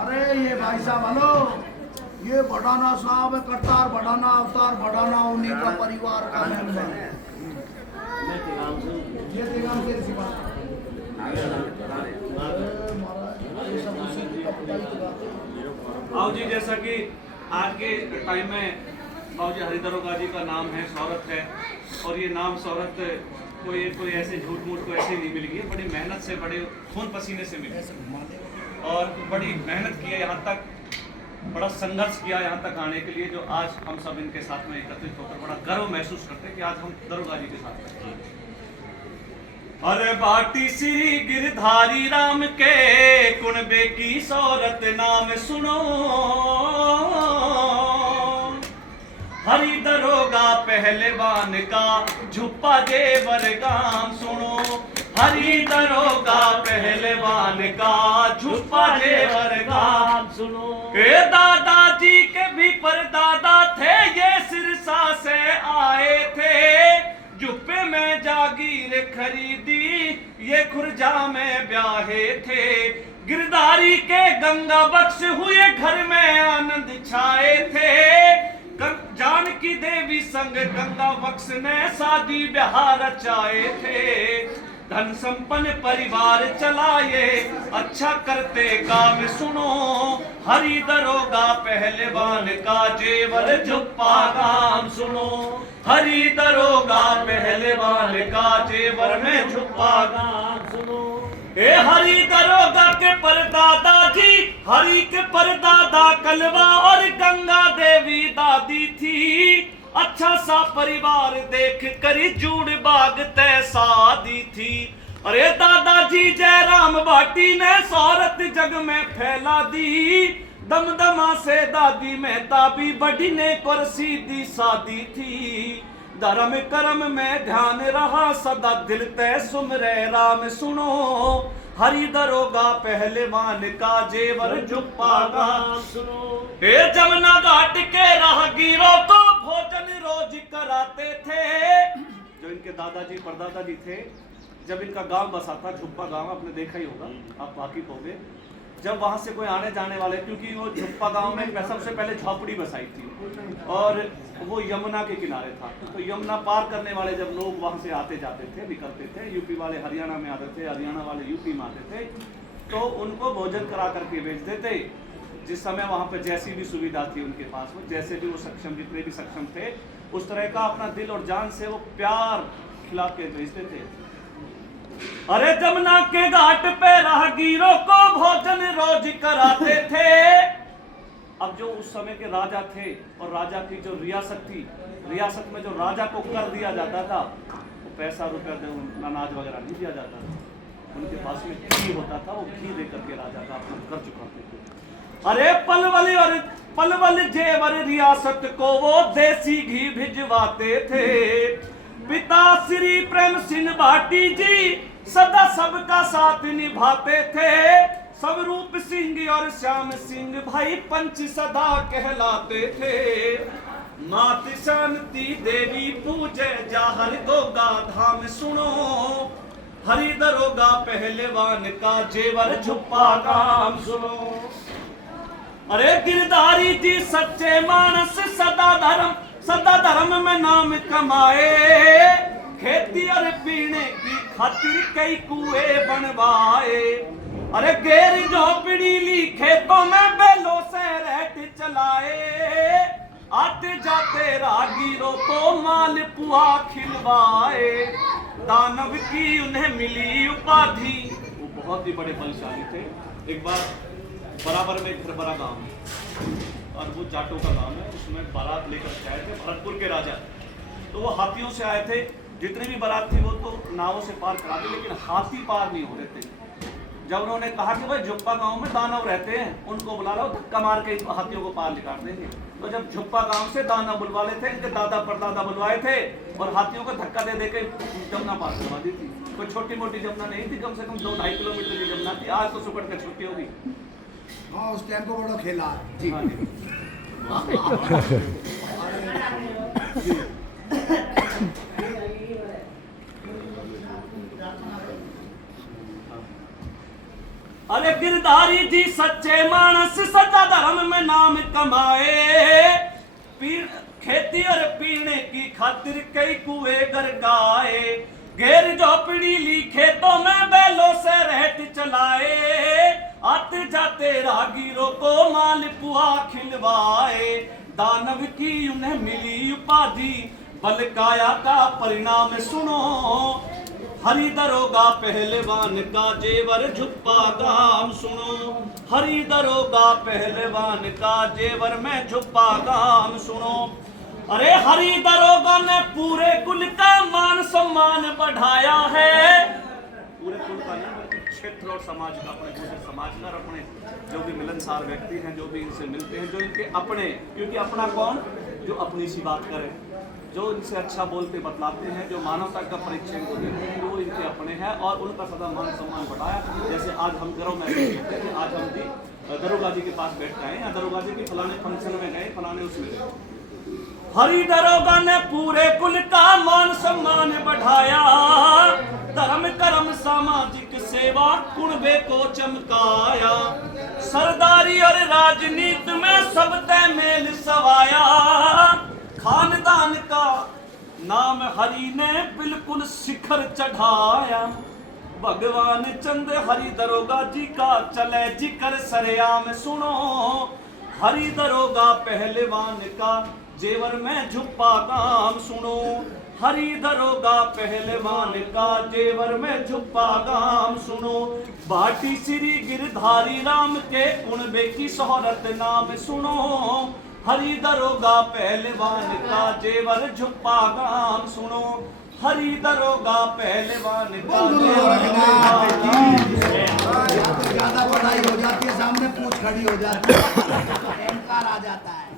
अरे ये भाई साहब हेलो, ये बढ़ाना साहब है, करतार बढ़ाना अवतार बढ़ाना उन्हीं का परिवार का मेंबर है। ये दिगाम से सी बात आओ जी, जैसा कि आज के टाइम में बाबूजी हरिदरोगा जी का नाम है, शौहरत है। और ये नाम शौहरत कोई ऐसे झूठ मूठ को ऐसे नहीं मिल गई, बड़ी मेहनत से, बड़े खून पसीने से मिली और बड़ी मेहनत की है, यहाँ तक बड़ा संघर्ष किया यहाँ तक आने के लिए, जो आज हम सब इनके साथ में एकत्रित होकर बड़ा गर्व महसूस करते हैं कि आज हम दरोगा जी के साथ हैं। अरे बाटी श्री गिरधारी राम के कुणबे की शौहरत नाम सुनो, हरि दरोगा पहलवान का झुप्पा जेवर गाम सुनो, हरि दरोगा पहलवान का झुप्पा जेवर गाम सुनो। के दादाजी के भी परदादा थे, ये सिरसा से आए थे, जुप्पे में जागीर खरीदी, ये खुर्जा में ब्याहे थे। गिरधारी के गंगा बख्श हुए, घर में आनंद छाए थे, जानकी देवी संग गंगा बख्श ने शादी ब्याह रचाए थे। धन संपन्न परिवार चलाए, अच्छा करते काम सुनो, हरि दरोगा पहलवान का जेवर झुप्पा गाम सुनो, हरि दरोगा पहलवान का जेवर में झुप्पा गाम सुनो। ए हरि दरोगा के परदादा जी, हरि के परदादा कलवा और गंगा देवी दादी थी, अच्छा सा परिवार देख करी जूड़ बाग तय शादी थी। अरे दादाजी जयराम भाटी ने शौहरत जग में फैला दी, दमदमा से दादी मेहता भी बड़ी ने कर सीधी शादी थी। धर्म कर्म में ध्यान रहा सदा, दिल तय सुमरे राम सुनो, हरि दरोगा पहलवान का जेवर झुप्पा गाम सुनो। हे जमुना घाट के राहगीरों को भोजन रोज कराते थे, जो इनके दादाजी परदादा जी थे, जब इनका गांव बसा था झुप्पा गांव, आपने देखा ही होगा, आप वाकिफ होंगे। जब वहां से कोई आने जाने वाले, क्योंकि वो झुप्पा गांव में सबसे पहले झोपड़ी बसाई थी और वो यमुना के किनारे था, तो यमुना पार करने वाले जब लोग वहां से आते जाते थे, निकलते थे, यूपी वाले हरियाणा में आते थे, हरियाणा वाले यूपी में आते थे, तो उनको भोजन करा करके भेजते थे। जिस समय वहां पर जैसी भी सुविधा थी उनके पास, वो जैसे भी वो सक्षम, जितने भी सक्षम थे, उस तरह का अपना दिल और जान से वो प्यार खिला के भेजते थे। अरे जमुना के घाट पे राहगीरों को भोजन रोज कराते थे। अब जो उस समय के राजा थे और राजा की जो रियासत थी, रियासत में जो राजा को कर दिया जाता था, वो पैसा रुपया अनाज वगैरह नहीं दिया जाता था, उनके पास में घी होता था, वो घी देकर के राजा का अपना कर चुकाते थे। अरे पलवल जेवर रियासत को वो देसी घी भिजवाते थे। पिता श्री प्रेम सिंह भाटी जी सदा सबका साथ निभाते थे, स्वरूप सिंह और श्याम सिंह भाई पंच सदा कहलाते थे। मात शांति देवी पूजे जाहर गोगा धाम सुनो, हरि दरोगा पहलवान का जेवर झुप्पा गाम सुनो। अरे गिरधारी जी सच्चे मानस सदा धर्म में नाम कमाए, खेती और पीने की खातिर कई कुएं बनवाए। अरे गैर झोपड़ी ली खेतों में बैलों से रहट चलाए, आते जाते राहगीरों को माल पुआ खिलवाए। दानव की उन्हें मिली उपाधि, वो बहुत ही बड़े बलशाली थे। एक बार बराबर में एक बड़ा गांव है और वो जाटों का गांव है, उसमें बारात लेकर आए थे भरतपुर के राजा, तो वो हाथियों से आए थे। जितनी भी बारात थी वो तो नावों से पार करा दी, लेकिन हाथी पार नहीं हो रहे थे। जब उन्होंने कहा कि भाई झुप्पा गांव में दानव रहते हैं, उनको बुला लो, धक्का मार के हाथियों को पार निकाल देंगे। तो जब झुप्पा गांव से दानव बुलवा ले थे, इनके दादा परदादा बुलवाए थे और हाथियों को धक्का दे के जमुना पार करवा दी थी। कोई छोटी मोटी जमुना नहीं थी, कम से कम 2-2.5 किलोमीटर की जमुना थी। आज तो सुकड़ कर छुट्टी होगी। हाँ, उस टाइम को बड़ा खेला जी हाँ जी। अरे गिरधारी जी सच्चे मानस सच्चा धर्म में नाम कमाए, पीर खेती और पीने की खातिर कई कुएं गरकाए, घेर झोपड़ी ली खेतों में बैलों से रहत चलाए, आते जाते राहगीरों को मालपुआ खिलवाए, दानव की उन्हें मिली उपाधि बलकाया का परिणाम सुनो, हरि दरोगा पहलवान का जेवर झुप्पा गाम सुनो, हरि दरोगा पहलवान का जेवर में झुप्पा गाम सुनो। अरे हरि दरोगा ने पूरे कुल का मान सम्मान बढ़ाया है, पूरे कुल का नहीं, क्षेत्र और समाज का, अपने पूरे समाज का, अपने जो भी मिलनसार व्यक्ति हैं, जो भी इनसे मिलते हैं, जो इनके अपने, क्योंकि अपना कौन, जो अपनी सी बात करे, जो इनसे अच्छा बोलते बतलाते हैं, जो मानवता का परिचय को देते हैं, वो इनके अपने हैं और उनका सदा मान सम्मान बढ़ाया। जैसे आज हम गर्व महसूस करते हैं कि आज हम जी दरोगा जी के पास बैठ गए या दरोगा जी के फलाने फंक्शन में गए, फलाने उसमें गए। हरि दरोगा ने पूरे कुल का मान सम्मान बढ़ाया, धर्म कर्म सामाजिक सेवा कुणबे को चमकाया, सरदारी और राजनीति में सब तय मेल सवाया, खानदान का नाम हरि ने बिल्कुल शिखर चढ़ाया, भगवान चंद हरि दरोगा जी का चले जिक्र सरेआम सुनो, हरि दरोगा पहलवान का जेवर में झुप्पा गाम सुनो, हरि दरोगा पहलवान का जेवर में झुप्पा गाम सुनो, भाटी श्री गिरधारी राम के कुणबे की शोहरत नाम सुनो, हरि दरोगा पहलवान का जेवर झुप्पा गाम सुनो, हरि दरोगा पहलवान का ज्यादा पढ़ाई हो जाती है, सामने पूछ खड़ी हो जाती है, अहंकार आ जाता है,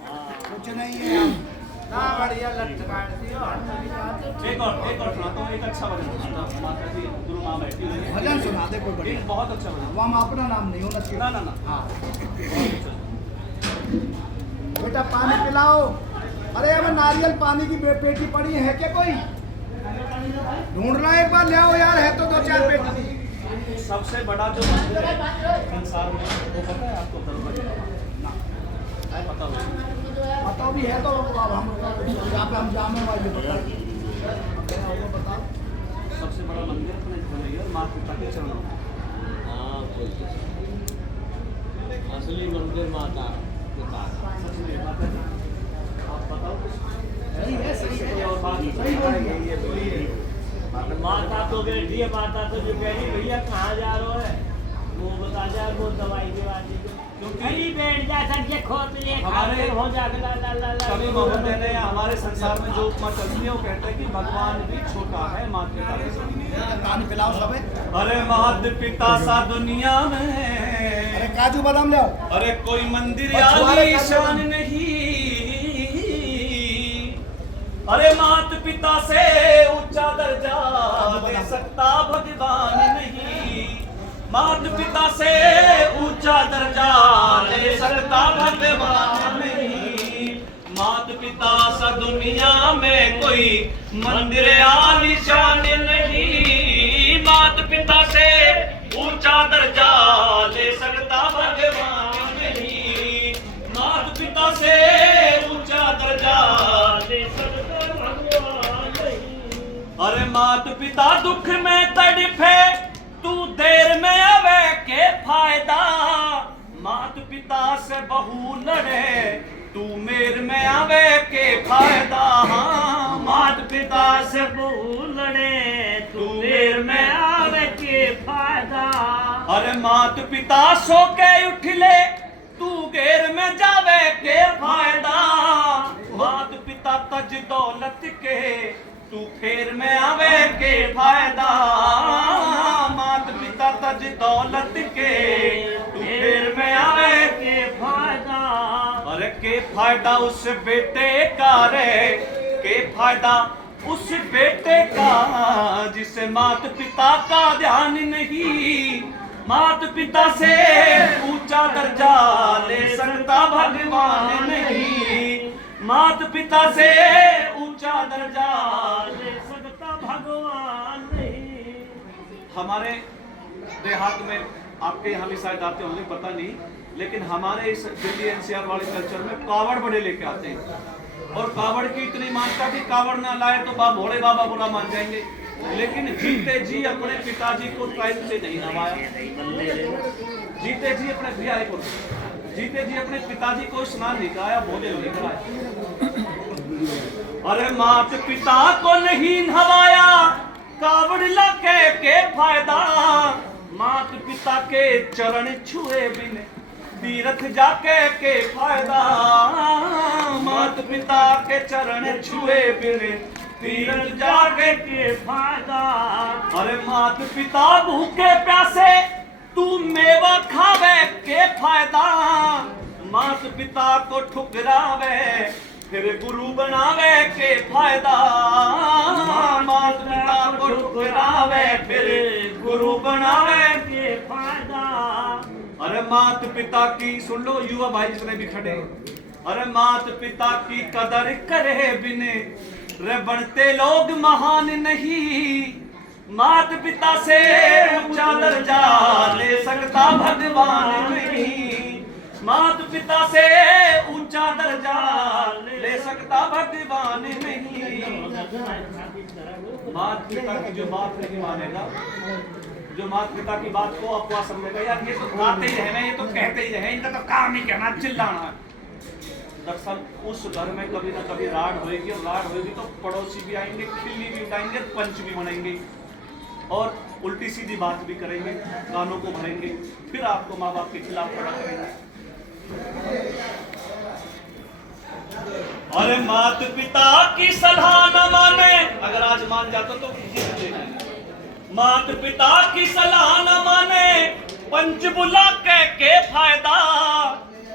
कुछ नहीं है। बढ़िया एक और सुनाता हूँ, एक अच्छा भजन सुनाता हूँ, माता जी गुरु माँ बैठी हुई है, भजन सुना दे कोई बढ़िया, एक बहुत अच्छा भजन, वहाँ अपना नाम नहीं होना चाहिए। ना ना ना, हाँ बेटा पानी पिलाओ। अरे अब नारियल पानी की पेटी पड़ी है क्या, कोई ढूंढना, एक बार ले आओ यार, है तो 2-4 पेटी। सबसे बड़ा जो मंदिर है संसार में वो पता है आपको, पता होगा, पता भी है तो अब हम यहाँ पे हम जाने वाले बता। सबसे बड़ा मंदिर अपने धनैया माँ पिता के चरणों में, असली मंदिर माता पिता। आप बताओ कुछ सही है, सही है, और बात सही बोल रही है। माता तो बैठी है, माता तो जो कह रही भैया कहाँ जा रहे हो है, वो बता जा, वो दवाई के बाद क्योंकि बैठ जा सके खोद ले हमारे हो जा कवि मोहम्मद ने हमारे संसार में जो उपमा चलती है वो कहते हैं कि भगवान भी छोटा है माँ पिता के सामने। पानी पिलाओ सब। अरे मात पिता सा दुनिया में, अरे काजू बादाम ले आओ। अरे कोई मंदिर और आलीशान नहीं, अरे मात पिता से ऊंचा दर्जा दे सकता भगवान नहीं, मात पिता से ऊंचा दर्जा दे सकता भगवान नहीं, मात पिता सा दुनिया में कोई मंदिर आलीशान नहीं, मात पिता से ऊंचा दर्जा ले सकता भगवान नहीं, मात पिता से ऊंचा दर्जा ले सकता भगवान नहीं। अरे मात पिता दुख में तड़फे तू देर में आवे के फायदा, मात पिता से बहू लड़े तू मेर में आवे के फायदा, मात पिता से बहू लड़े तू मेर में आवे के फायदा। अरे मात पिता सो के उठ ले तू घेर में जावे के फायदा, मात पिता तज दौलत के तू फेर में आवे के फायदा, मात पिता तज दौलत के तू फेर में आवे के फायदा। अरे के फायदा उस बेटे का रे, के फायदा उस बेटे का जिसे मात पिता का ध्यान नहीं, मात पिता से ऊंचा दर्जा ले सकता भगवान नहीं, मात पिता से ऊंचा दर्जा ले सकता भगवान नहीं। हमारे देहात में आपके यहाँ भी शायद आते होंगे, पता नहीं, लेकिन हमारे इस दिल्ली एनसीआर वाले कल्चर में कावड़ बड़े लेके आते हैं, और कावड़ की इतनी मानता कि कावड़ ना लाए तो भोले बाबा बुरा मान जाएंगे। लेकिन जीते जी अपने पिताजी को टाइम से नहीं नवाया, जीते जी अपने भैया को, जीते जी अपने पिताजी को स्नान नहीं कराया, भोले नहीं कराया। अरे मात पिता को नहीं नवाया, कावड़ लाके के फायदा, मात पिता के चरण छुए बिन तीर्थ जाके के फायदा, मात पिता के चरण छुए बिन तीर्थ जाके के फायदा। अरे मात पिता भूखे प्यासे तू मेवा खावे के फायदा, मात पिता को ठुकरावे फिर गुरु बनावे के फायदा, मात पिता को ठुकरावे फिर गुरु बनावे के फायदा। अरे मात पिता की, सुन लो युवा भाई जितने भी खड़े, अरे मात पिता की कदर करे बिने रे बनते लोग महान नहीं, मात पिता से ऊंचा दर्जा ले सकता भगवान नहीं, मात पिता से ऊंचा दर्जा ले सकता भगवान नहीं। मात पिता की जो बात नहीं मानेगा, जो मात पिता की बात को अपवाद समझेगा, यार ये तो गाते ही रहे, ये तो कहते ही रहे, इनका तो काम ही कहना चिल्लाना। दरअसल उस घर में कभी ना कभी राड होएगी, और राड होएगी तो पड़ोसी भी आएंगे, खिल्ली भी उठाएंगे, पंच भी बनेंगे, और उल्टी सीधी बात भी करेंगे, कानों को भरेंगे, फिर आपको माँ बाप के खिलाफ खड़ा करेंगे। अरे मात पिता की सलाह न माने, अगर आज मान जाता तो जीत लेंगे। मात पिता की सलाह न माने, पंच बुला के फायदा,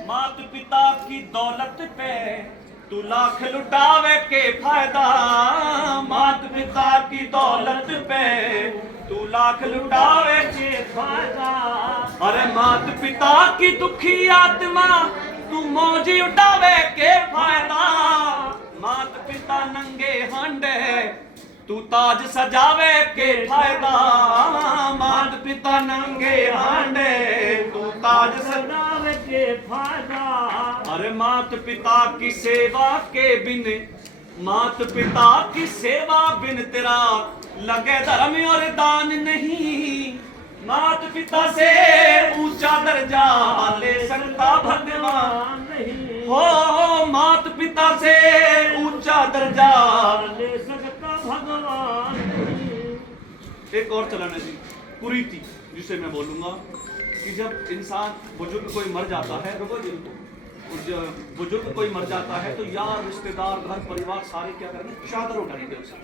मात पिता की दौलत पे तू लाख लुटावे के फायदा, मात पिता की दौलत पे तू लाख लुटावे के फायदा। अरे मात पिता की दुखी आत्मा तू मौज उठावे के फायदा, मात पिता नंगे हांडे तू ताज सजावे के फायदा, मात पिता नंगे हांडे तू ताज सजावे के फायदा। अरे मात पिता की सेवा के बिन, मात पिता की सेवा बिन तेरा लगे धर्म और दान नहीं, मात पिता से ऊंचा दर्जा ले सकता भगवान नहीं, हो मात पिता से ऊंचा दर्जा ले सकता भगवान नहीं। एक और चलन है जी, कुरीति, जिसे मैं बोलूंगा कि जब इंसान बुजुर्ग कोई मर जाता है, बुजुर्ग कोई मर जाता है तो यार रिश्तेदार घर परिवार सारे क्या करेंगे, चादर उठाएंगे उसे,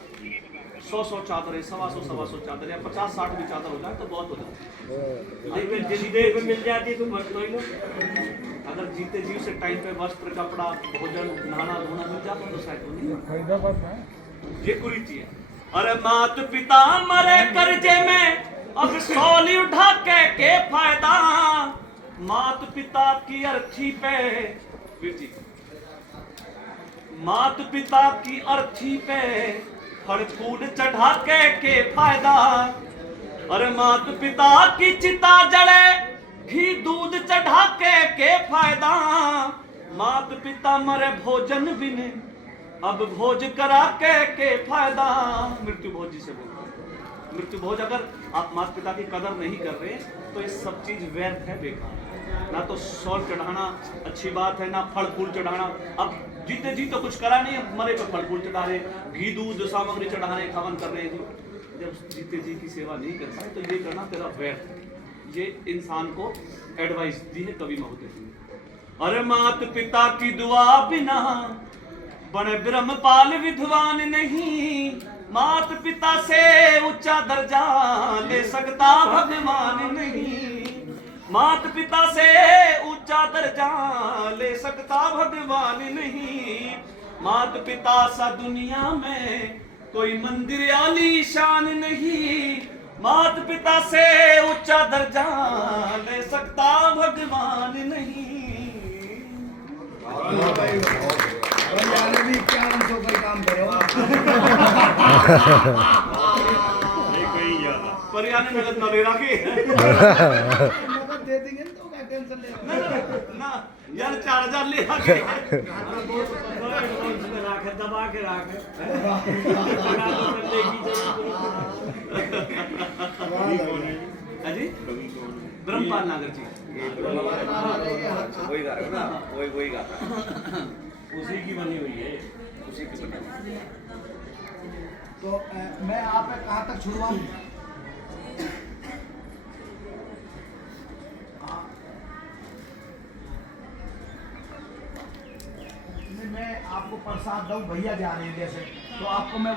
100 चादरें, 125 चादर या 50-60 भी चादर हो जाए तो बहुत हो जाए। लेकिन जीते पे मिल जाती तो मर कोई ना, अगर जीते जी उसे टाइम पे वस्त्र, कपड़ा, भोजन, नहाना धोना मिल जाता तो शायद ये कुरीति है। अरे मात पिता मरे कर्जे में अब सौली उठा के फायदा, मात पिता की अर्थी पे, मात पिता की अर्थी पे फल फूल चढ़ा के फायदा। अरे मात पिता की चिता जले घी दूध चढ़ा के फायदा, मात पिता मरे भोजन बिन अब भोज करा के फायदा। मृत्यु भोज जिसे बोलते हैं, मृत्यु भोज अगर आप माता पिता की कदर नहीं कर रहे तो ये सब चीज व्यर्थ है, बेकार। ना तो सौल चढ़ाना अच्छी बात है, ना फल फूल चढ़ाना। अब जीते जी तो कुछ करा नहीं, मरे पे फल फूल चढ़ा रहे, घी दूध सामग्री चढ़ा रहे, हवन कर रहे हैं। जब जीते जी की सेवा नहीं कर पाए तो ये करना तेरा व्यर्थ है। ये इंसान को एडवाइस दी है कवि महोदय ने। अरे मात पिता की दुआ बिना बड़े ब्रह्मपाल विद्वान नहीं, मात पिता से ऊंचा दर्जा ले सकता भगवान नहीं, मात पिता से ऊंचा दर्जा ले सकता भगवान नहीं। मात पिता सा दुनिया में कोई मंदिर आलीशान नहीं, मात पिता से ऊंचा दर्जा ले सकता भगवान नहीं। क्या काम करो परियाने नगद न ले रखी दे देंगे तो क्या टेंशन ले ना ना यार 4000 ले आके दबा के रख लगा दो करने की जरूरत अजी ब्रह्मपाल नागर जी वही गा रहे हो ना, वही गा उसी की बनी हुई है। उसी की बनी। तो मैं आप कहाँ तक छुड़वाऊँ? मैं आपको प्रसाद दूं, भैया जा रहे हैं जैसे, तो आपको मैं